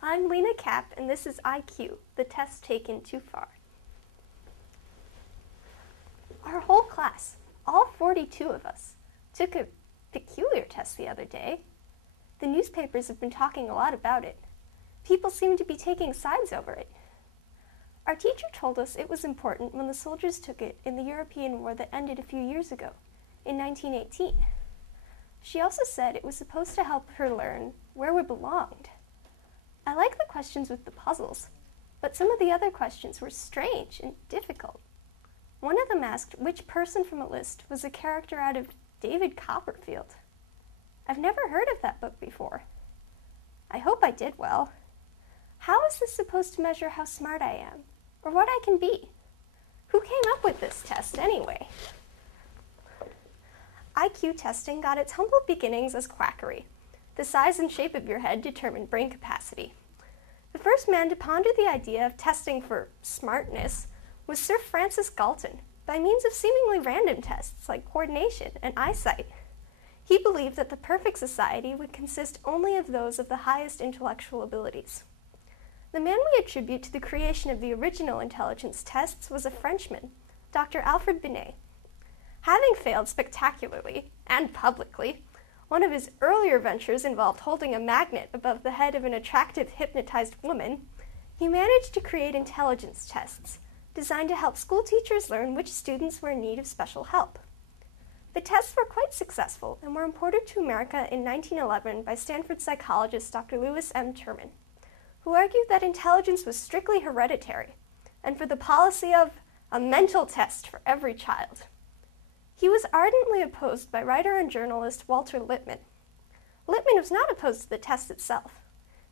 I'm Lina Kapp, and this is IQ, the test taken too far. Our whole class, all 42 of us, took a peculiar test the other day. The newspapers have been talking a lot about it. People seem to be taking sides over it. Our teacher told us it was important when the soldiers took it in the European War that ended a few years ago, in 1918. She also said it was supposed to help her learn where we belonged. I like the questions with the puzzles, but some of the other questions were strange and difficult. One of them asked which person from a list was a character out of David Copperfield. I've never heard of that book before. I hope I did well. How is this supposed to measure how smart I am, or what I can be? Who came up with this test anyway? IQ testing got its humble beginnings as quackery. The size and shape of your head determined brain capacity. The first man to ponder the idea of testing for smartness was Sir Francis Galton, by means of seemingly random tests like coordination and eyesight. He believed that the perfect society would consist only of those of the highest intellectual abilities. The man we attribute to the creation of the original intelligence tests was a Frenchman, Dr. Alfred Binet. Having failed spectacularly, and publicly, one of his earlier ventures involved holding a magnet above the head of an attractive hypnotized woman, he managed to create intelligence tests, designed to help school teachers learn which students were in need of special help. The tests were quite successful and were imported to America in 1911 by Stanford psychologist Dr. Lewis M. Terman, who argued that intelligence was strictly hereditary, and for the policy of a mental test for every child. He was ardently opposed by writer and journalist Walter Lippmann. Lippmann was not opposed to the test itself.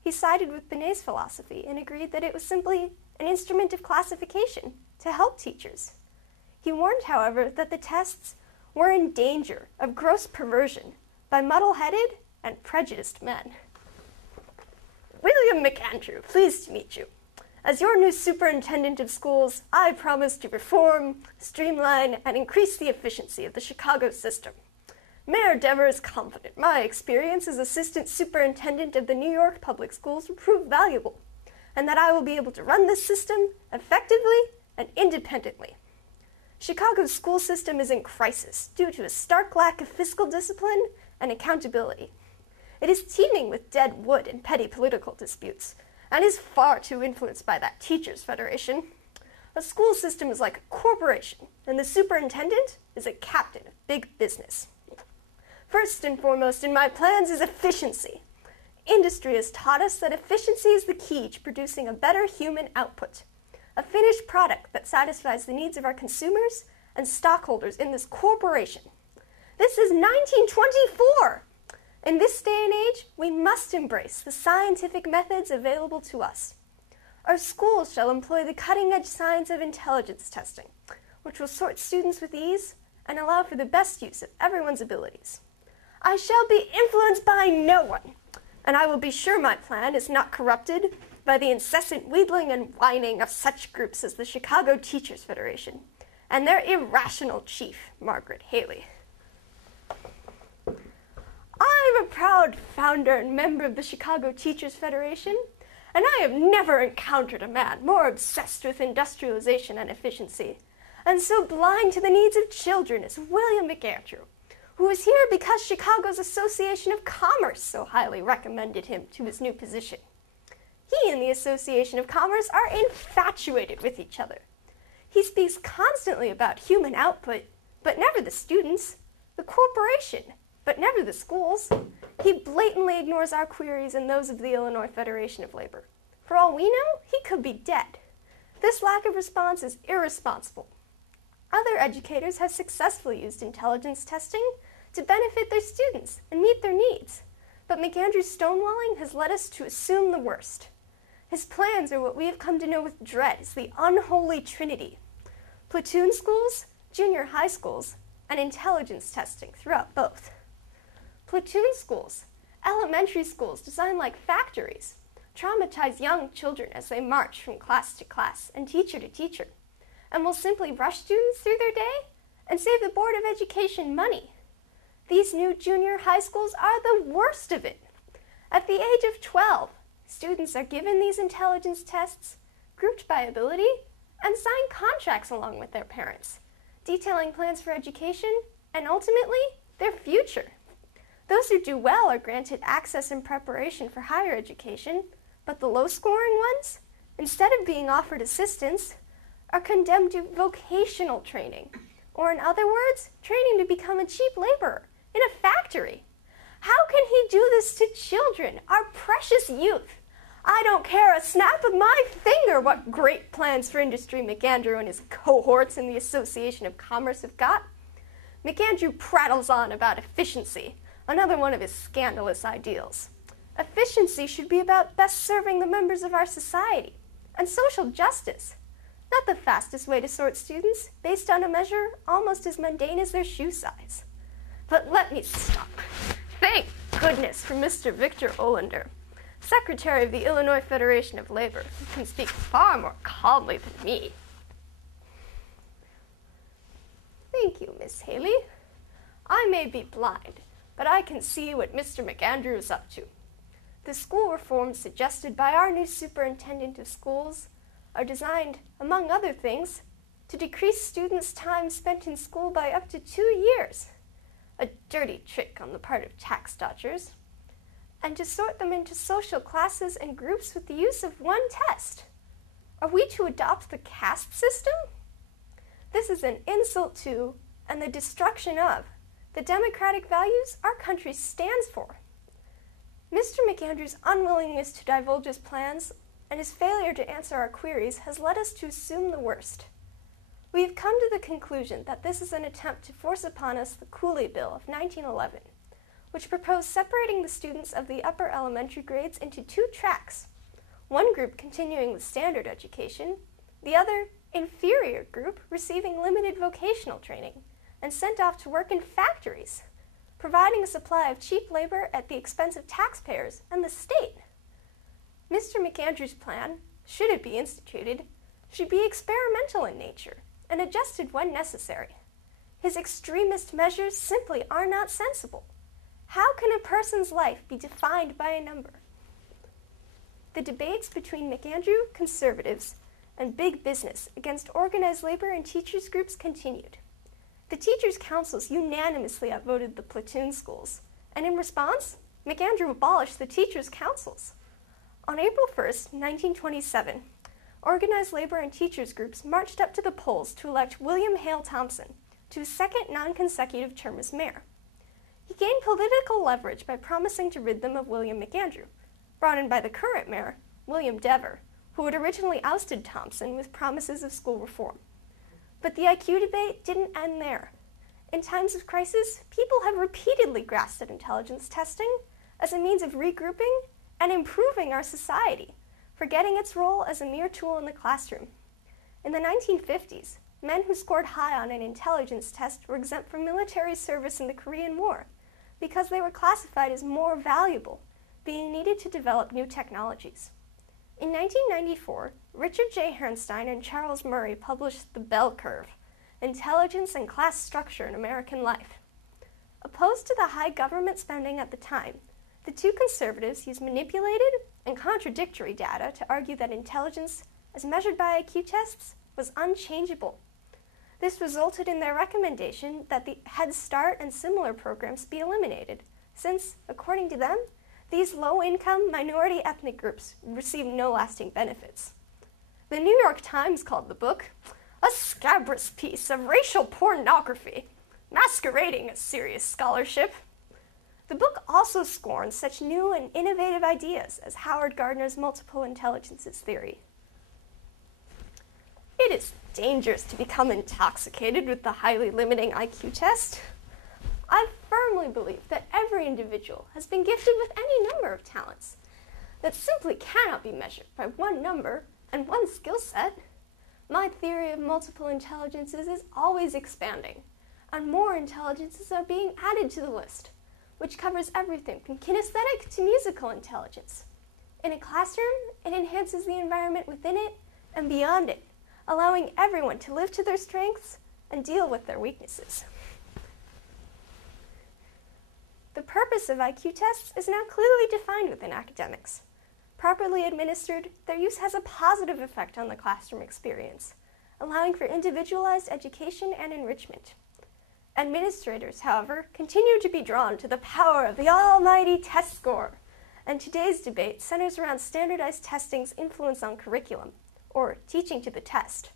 He sided with Binet's philosophy and agreed that it was simply an instrument of classification to help teachers. He warned, however, that the tests were in danger of gross perversion by muddle-headed and prejudiced men. William McAndrew, pleased to meet you. As your new superintendent of schools, I promise to reform, streamline, and increase the efficiency of the Chicago system. Mayor Dever is confident my experience as assistant superintendent of the New York public schools will prove valuable, and that I will be able to run this system effectively and independently. Chicago's school system is in crisis due to a stark lack of fiscal discipline and accountability. It is teeming with dead wood and petty political disputes, and is far too influenced by that teachers' federation. A school system is like a corporation, and the superintendent is a captain of big business. First and foremost in my plans is efficiency. Industry has taught us that efficiency is the key to producing a better human output, a finished product that satisfies the needs of our consumers and stockholders in this corporation. This is 1924! In this day and age, we must embrace the scientific methods available to us. Our schools shall employ the cutting-edge science of intelligence testing, which will sort students with ease and allow for the best use of everyone's abilities. I shall be influenced by no one, and I will be sure my plan is not corrupted by the incessant wheedling and whining of such groups as the Chicago Teachers Federation and their irrational chief, Margaret Haley. I'm a proud founder and member of the Chicago Teachers Federation, and I have never encountered a man more obsessed with industrialization and efficiency, and so blind to the needs of children as William McAndrew, who is here because Chicago's Association of Commerce so highly recommended him to his new position. He and the Association of Commerce are infatuated with each other. He speaks constantly about human output, but never the students, the corporation, but never the schools. He blatantly ignores our queries and those of the Illinois Federation of Labor. For all we know, he could be dead. This lack of response is irresponsible. Other educators have successfully used intelligence testing to benefit their students and meet their needs, but McAndrew's stonewalling has led us to assume the worst. His plans are what we have come to know with dread as the unholy trinity: platoon schools, junior high schools, and intelligence testing throughout both. Platoon schools, elementary schools designed like factories, traumatize young children as they march from class to class and teacher to teacher, and will simply rush students through their day and save the Board of Education money. These new junior high schools are the worst of it. At the age of 12, Students are given these intelligence tests, grouped by ability, and sign contracts along with their parents, detailing plans for education and ultimately their future. Those who do well are granted access and preparation for higher education, but the low-scoring ones, instead of being offered assistance, are condemned to vocational training, or in other words, training to become a cheap laborer in a factory. How can he do this to children, our precious youth? I don't care a snap of my finger what great plans for industry McAndrew and his cohorts in the Association of Commerce have got. McAndrew prattles on about efficiency, another one of his scandalous ideals. Efficiency should be about best serving the members of our society, and social justice, not the fastest way to sort students based on a measure almost as mundane as their shoe size. But let me stop. Thank goodness for Mr. Victor Olander, Secretary of the Illinois Federation of Labor, who can speak far more calmly than me. Thank you, Miss Haley. I may be blind, but I can see what Mr. McAndrew is up to. The school reforms suggested by our new superintendent of schools are designed, among other things, to decrease students' time spent in school by up to 2 years, a dirty trick on the part of tax dodgers, and to sort them into social classes and groups with the use of one test. Are we to adopt the caste system? This is an insult to, and the destruction of, the democratic values our country stands for. Mr. McAndrew's unwillingness to divulge his plans and his failure to answer our queries has led us to assume the worst. We have come to the conclusion that this is an attempt to force upon us the Cooley Bill of 1911, which proposed separating the students of the upper elementary grades into 2 tracks, one group continuing with standard education, the other inferior group receiving limited vocational training and sent off to work in factories, providing a supply of cheap labor at the expense of taxpayers and the state. Mr. McAndrew's plan, should it be instituted, should be experimental in nature and adjusted when necessary. His extremist measures simply are not sensible. How can a person's life be defined by a number? The debates between McAndrew, conservatives, and big business against organized labor and teachers' groups continued. The teachers' councils unanimously outvoted the platoon schools, and in response, McAndrew abolished the teachers' councils. On April 1st, 1927, organized labor and teachers' groups marched up to the polls to elect William Hale Thompson to his second non-consecutive term as mayor. He gained political leverage by promising to rid them of William McAndrew, brought in by the current mayor, William Dever, who had originally ousted Thompson with promises of school reform. But the IQ debate didn't end there. In times of crisis, people have repeatedly grasped at intelligence testing as a means of regrouping and improving our society, forgetting its role as a mere tool in the classroom. In the 1950s, men who scored high on an intelligence test were exempt from military service in the Korean War because they were classified as more valuable, being needed to develop new technologies. In 1994, Richard J. Herrnstein and Charles Murray published The Bell Curve, Intelligence and Class Structure in American Life. Opposed to the high government spending at the time, the two conservatives used manipulated and contradictory data to argue that intelligence, as measured by IQ tests, was unchangeable. This resulted in their recommendation that the Head Start and similar programs be eliminated, since, according to them, these low-income, minority ethnic groups receive no lasting benefits. The New York Times called the book a scabrous piece of racial pornography, masquerading as serious scholarship. The book also scorns such new and innovative ideas as Howard Gardner's multiple intelligences theory. It is dangerous to become intoxicated with the highly limiting IQ test. I firmly believe that every individual has been gifted with any number of talents that simply cannot be measured by one number and one skill set. My theory of multiple intelligences is always expanding, and more intelligences are being added to the list, which covers everything from kinesthetic to musical intelligence. In a classroom, it enhances the environment within it and beyond it, allowing everyone to live to their strengths and deal with their weaknesses. The purpose of IQ tests is now clearly defined within academics. Properly administered, their use has a positive effect on the classroom experience, allowing for individualized education and enrichment. Administrators, however, continue to be drawn to the power of the almighty test score, and today's debate centers around standardized testing's influence on curriculum, or teaching to the test.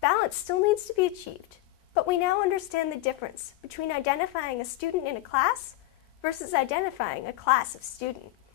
Balance still needs to be achieved, but we now understand the difference between identifying a student in a class versus identifying a class of students.